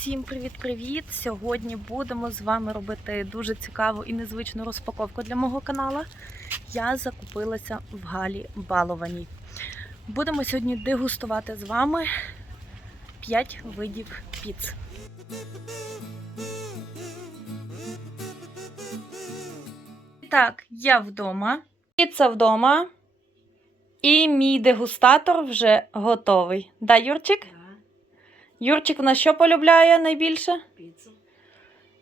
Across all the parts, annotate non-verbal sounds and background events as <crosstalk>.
Всім привіт-привіт! Сьогодні будемо з вами робити дуже цікаву і незвичну розпаковку для мого каналу. Я закупилася в Галі Балованій. Будемо сьогодні дегустувати з вами 5 видів піц. Так, я вдома. Піца вдома. І мій дегустатор вже готовий. Да, Юрчик? Юрчик в нас що полюбляє найбільше? Піцу.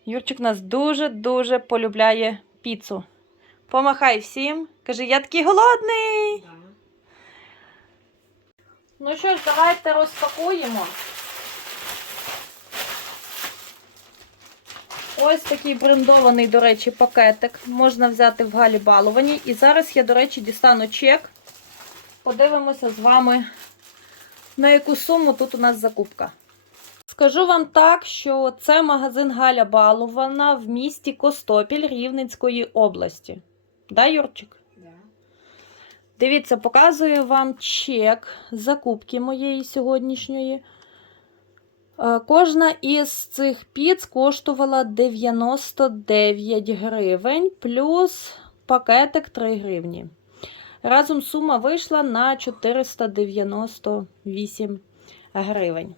Юрчик в нас дуже-дуже полюбляє піцу. Помахай всім. Кажи, я такий голодний. Да. Ну що ж, давайте розпакуємо. Ось такий брендований, до речі, пакетик. Можна взяти в Галі Балованій. І зараз я, до речі, дістану чек. Подивимося з вами, на яку суму тут у нас закупка. Скажу вам так, що це магазин Галя Балована в місті Костопіль Рівненської області. Да, Юрчик? Да. Дивіться, показую вам чек закупки моєї сьогоднішньої. Е, Кожна із цих піц коштувала 99 гривень, плюс пакетик 3 гривні. Разом сума вийшла на 498 гривень.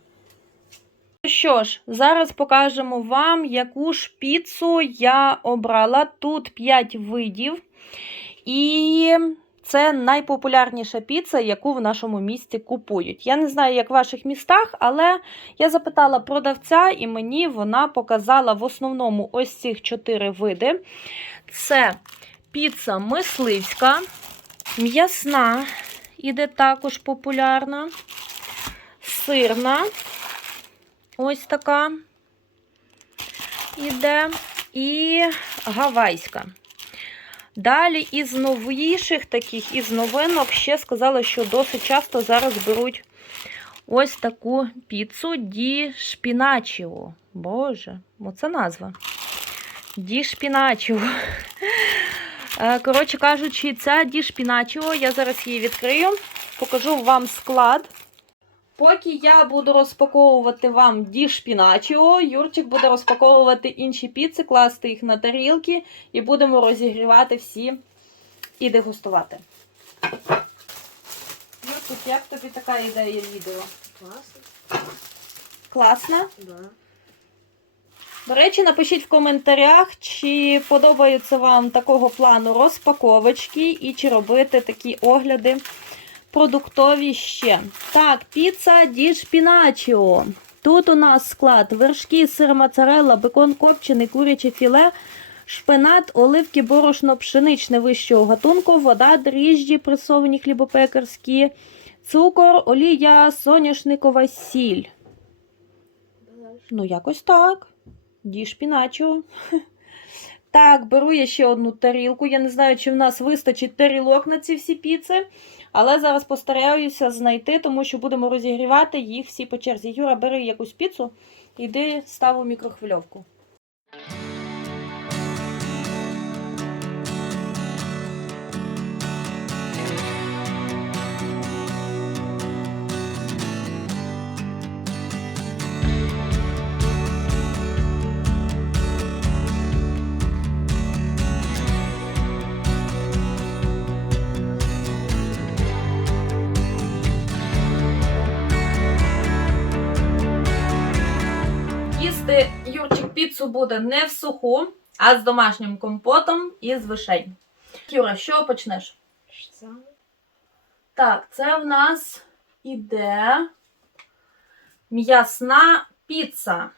Що ж, зараз покажемо вам, яку ж піцу я обрала. Тут 5 видів. І це найпопулярніша піца, яку в нашому місті купують. Я не знаю, як в ваших містах, але я запитала продавця, і мені вона показала в основному ось цих чотири види. Це піца мисливська, м'ясна, іде також популярна, сирна, ось така іде, і гавайська. Далі із новіших таких, із новинок ще сказали, що досить часто зараз беруть ось таку піцу Ді Шпіначіо. Боже, оце назва. Ді Шпіначіо. Е, Коротше кажучи, ця Ді Шпіначіо, я зараз її відкрию, покажу вам склад. Поки я буду розпаковувати вам Ді Шпіначіо, Юрчик буде розпаковувати інші піци, класти їх на тарілки і будемо розігрівати всі і дегустувати. Юрчик, як тобі така ідея відео? Класно. Класна? Да. До речі, напишіть в коментарях, чи подобаються вам такого плану розпаковочки і чи робити такі огляди продуктові ще. Так, піца ді шпіначіо. Тут у нас склад вершки, сир моцарелла, бекон копчений, куряче філе, шпинат, оливки, борошно, пшеничне вищого гатунку, вода, дріжджі, пресовані хлібопекарські, цукор, олія, соняшникова сіль. Ну, якось так. Ді шпіначо. Так, беру я ще одну тарілку. Я не знаю, чи в нас вистачить тарілок на ці всі піци. Але зараз постараюся знайти, тому що будемо розігрівати їх всі по черзі. Юра, бери якусь піцу, іди став у мікрохвильовку. Піцу буде не в суху, а з домашнім компотом і з вишень. Юра, що почнеш? Так, це в нас іде м'ясна піца.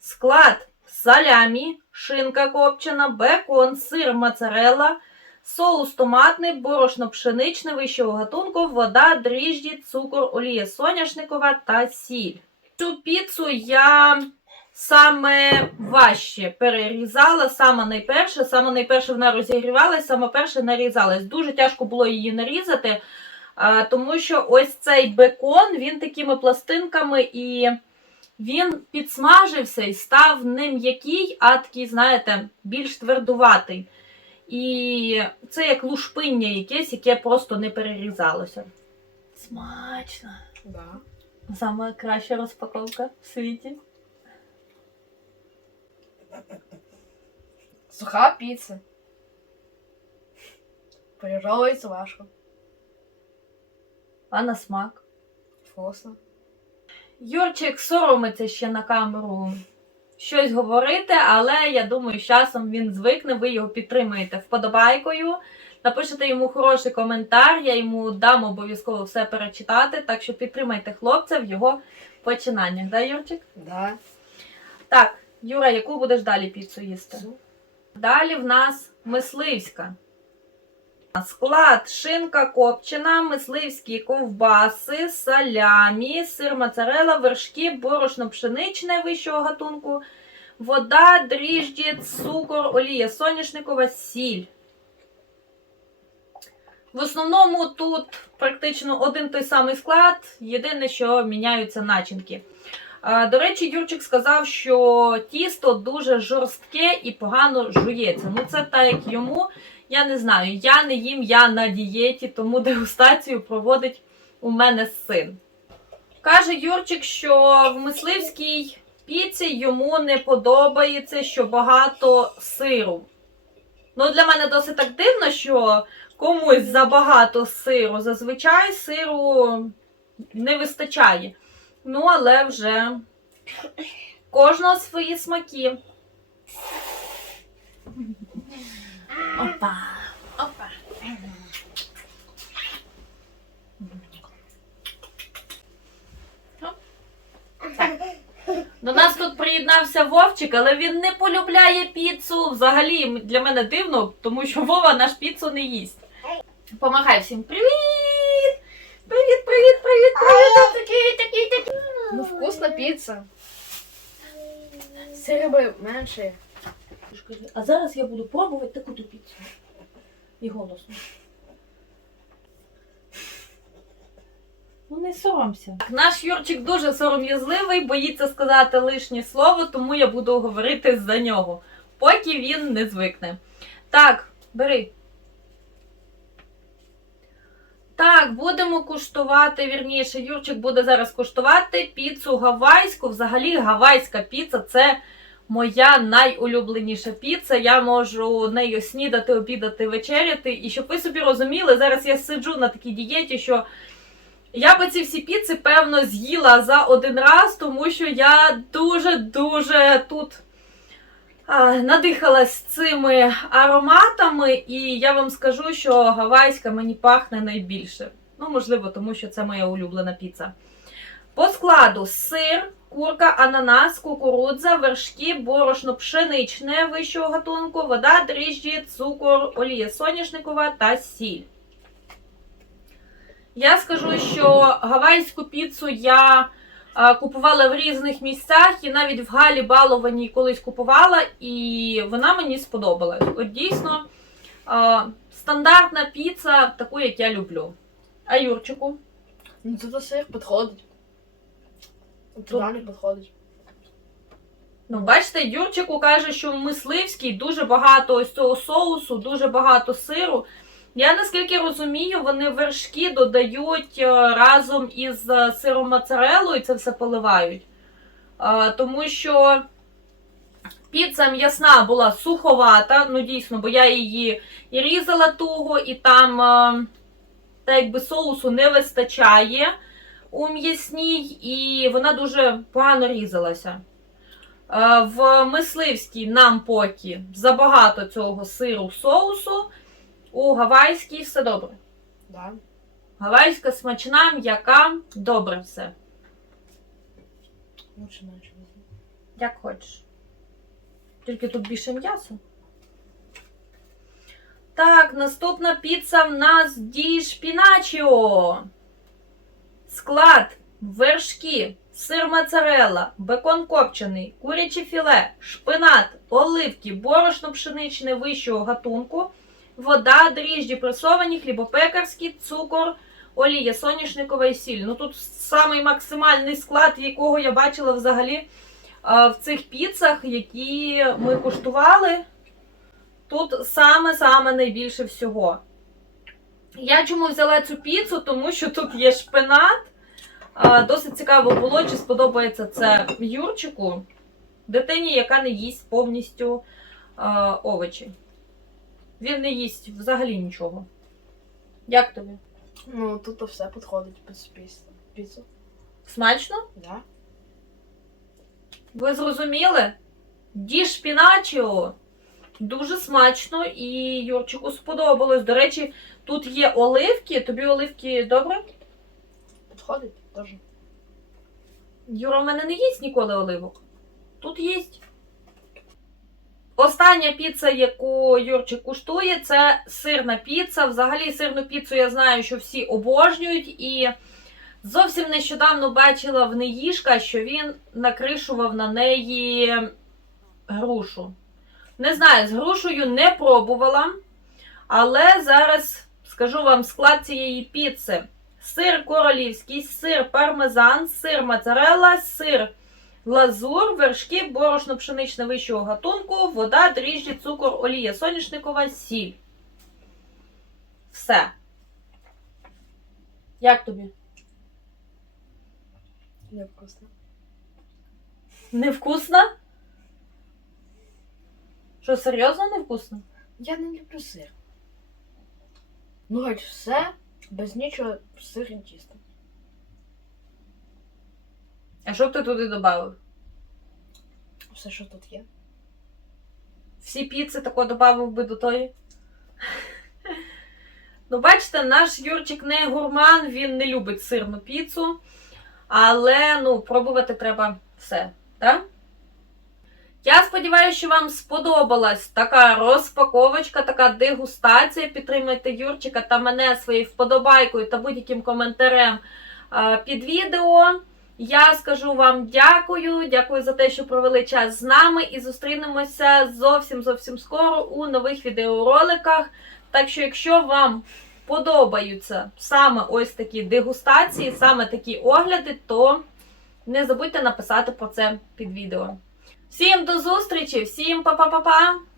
Склад салямі, шинка копчена, бекон, сир моцарелла, соус томатний, борошно пшеничне вищого гатунку, вода, дріжджі, цукор, олія соняшникова та сіль. Цю піцу я саме важче перерізала, саме найперше, саме найперше вона розігрівалась, саме перше нарізалась. Дуже тяжко було її нарізати, тому що ось цей бекон, він такими пластинками і він підсмажився і став не м'який, а такий, знаєте, більш твердуватий. І це як лушпиння якесь, яке просто не перерізалося. Смачно. Да. Саме краща розпаковка в світі. Суха піца. Пережовується важко. А на смак. Вкусно. Юрчик соромиться ще на камеру щось говорити, але я думаю, з часом він звикне, ви його підтримаєте вподобайкою. Напишете йому хороший коментар, я йому дам обов'язково все перечитати, так що підтримайте хлопця в його починаннях. Да, Юрчик? Да. Так, Юра, яку будеш далі піцу їсти? Далі в нас мисливська. Склад шинка копчена, мисливські ковбаси, салямі, сир моцарелла, вершки, борошно пшеничне вищого гатунку, вода, дріжджі, цукор, олія соняшникова, сіль. В основному тут практично один той самий склад, єдине, що міняються начинки. А, До речі, Юрчик сказав, що тісто дуже жорстке і погано жується. Ну, це так як йому. Я не знаю, я не їм, я на дієті, тому <laughs> дегустацію проводить у мене син. Каже Юрчик, що в мисливській піці йому не подобається, що багато сиру. Ну, для мене досить так дивно, що комусь забагато сиру. Зазвичай сиру не вистачає. Ну, але вже кожного свої смаки. Опа. Опа. До нас тут приєднався Вовчик, але він не полюбляє піцу. Взагалі для мене дивно, тому що Вова наш піцу не їсть. Помагай всім. Привіт! Привіт, привіт, привіт, привіт! Такий, такий, такий. Ну, вкусна піца. Сири би менше. А зараз я буду пробувати таку ту піцу. І голосно. Ну не соромся. Наш Юрчик дуже сором'язливий, боїться сказати лишнє слово, тому я буду говорити за нього, поки він не звикне. Так, бери. Так, будемо куштувати, вірніше, Юрчик буде зараз куштувати піцу гавайську. Взагалі, гавайська піца це моя найулюбленіша піца. Я можу нею снідати, обідати, вечеряти. І щоб ви собі розуміли, зараз я сиджу на такій дієті, що я би ці всі піци, певно, з'їла за один раз, тому що я дуже-дуже тут надихалась цими ароматами, і я вам скажу, що гавайська мені пахне найбільше. Ну, можливо, тому що це моя улюблена піца. По складу сир, курка, ананас, кукурудза, вершки, борошно пшеничне вищого гатунку, вода, дріжджі, цукор, олія соняшникова та сіль. Я скажу, що гавайську піцу я купувала в різних місцях і навіть в Галі Балованій колись купувала, і вона мені сподобалась. От дійсно стандартна піца, таку, як я люблю. А Юрчику? Ну, тут сир підходить. Туди не підходить. Ну, бачите, Юрчику каже, що в мисливській дуже багато ось цього соусу, дуже багато сиру. Я наскільки розумію, вони вершки додають е, разом із е, сиром моцареллою і це все поливають. Е, Тому що піца м'ясна була суховата, ну дійсно, бо я її і різала туго, і там та якби соусу не вистачає у м'ясній, і вона дуже погано різалася. В мисливській нам поки забагато цього сиру соусу. У гавайській все добре. Да. Гавайська смачна, м'яка, добре все. Лучше менше. Як хочеш. Тільки тут більше м'яса. Так, наступна піца в нас ді шпіначіо. Склад, вершки, сир моцарелла, бекон копчений, куряче філе, шпинат, оливки, борошно пшеничне вищого гатунку, вода, дріжджі пресовані, хлібопекарські, цукор, олія соняшникова і сіль. Ну тут самий максимальний склад, якого я бачила взагалі в цих піцах, які ми куштували. Тут саме-саме найбільше всього. Я чому взяла цю піцу? Тому що тут є шпинат. Досить цікаво було, чи сподобається це Юрчику, дитині, яка не їсть повністю овочі. Він не їсть взагалі нічого. Як тобі? Ну, тут то все підходить піс- піцу. Смачно? Да? Ви зрозуміли? Ді шпіначіо. Дуже смачно і Юрчику сподобалось. До речі, тут є оливки. Тобі оливки добре? Підходить теж. Юра в мене не їсть ніколи оливок. Тут їсть. Остання піца, яку Юрчик куштує, це сирна піца. Взагалі, сирну піцу я знаю, що всі обожнюють. І зовсім нещодавно бачила в неїшка, що він накришував на неї грушу. Не знаю, з грушею не пробувала. Але зараз скажу вам склад цієї піци: сир королівський, сир пармезан, сир моцарелла, сир лазур, вершки, борошно пшеничне вищого гатунку, вода, дріжджі, цукор, олія соняшникова, сіль. Все. Як тобі? Невкусно. Невкусно? Що, серйозно невкусно? Я не люблю сир. Ну, геть все без нічого сир і тісто. А що б ти туди додав? Все, що тут є. Всі піци тако додав би до тої. Ну, бачите, наш Юрчик не гурман, він не любить сирну піцу. Але ну, пробувати треба все, так? Я сподіваюся, що вам сподобалась така розпаковочка, така дегустація. Підтримуйте Юрчика та мене своєю вподобайкою та будь-яким коментарем е, під відео. Я скажу вам дякую. Дякую за те, що провели час з нами. І зустрінемося зовсім зовсім скоро у нових відеороликах. Так що, якщо вам подобаються саме ось такі дегустації, саме такі огляди, то не забудьте написати про це під відео. Всім до зустрічі, всім па-па-па-па!